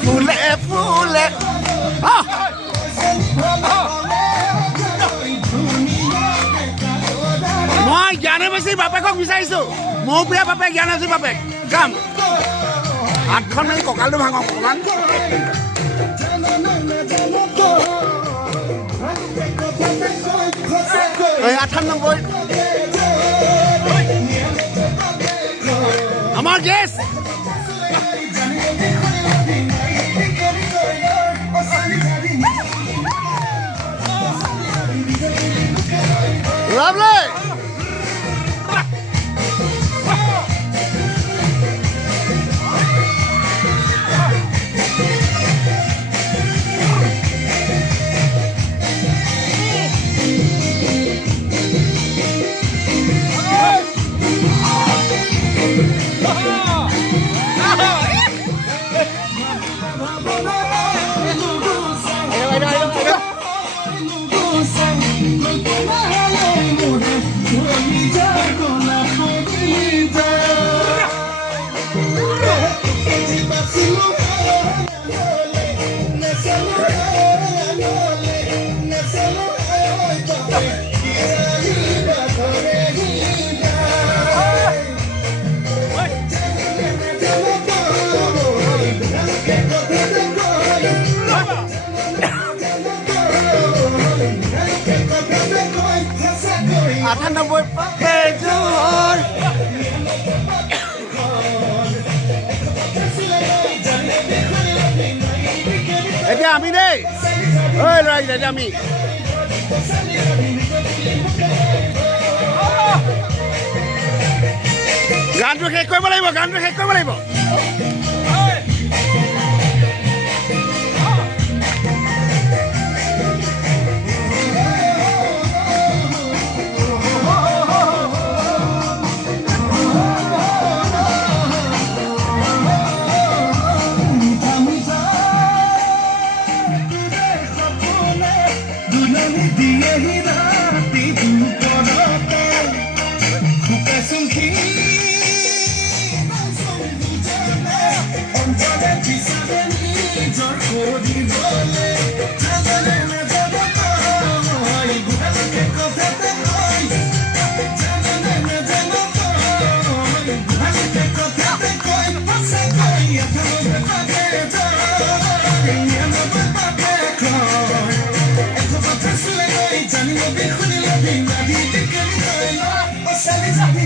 ফুলে ফুলে মই জ্ঞানেবাসী বাপেকক বিচাৰিছো মোৰ প্ৰিয় বাপেক জ্ঞানেবাসী বাপেক যাম হাতখন মাৰি কঁকালটো ভাঙক অকণমান এই 98 আমাৰ গেছ Lovely! Number এতিয়া আমি দেই ঐ ল'ৰাকেইটা এতিয়া আমি গানটো শেষ কৰিব লাগিব Sally,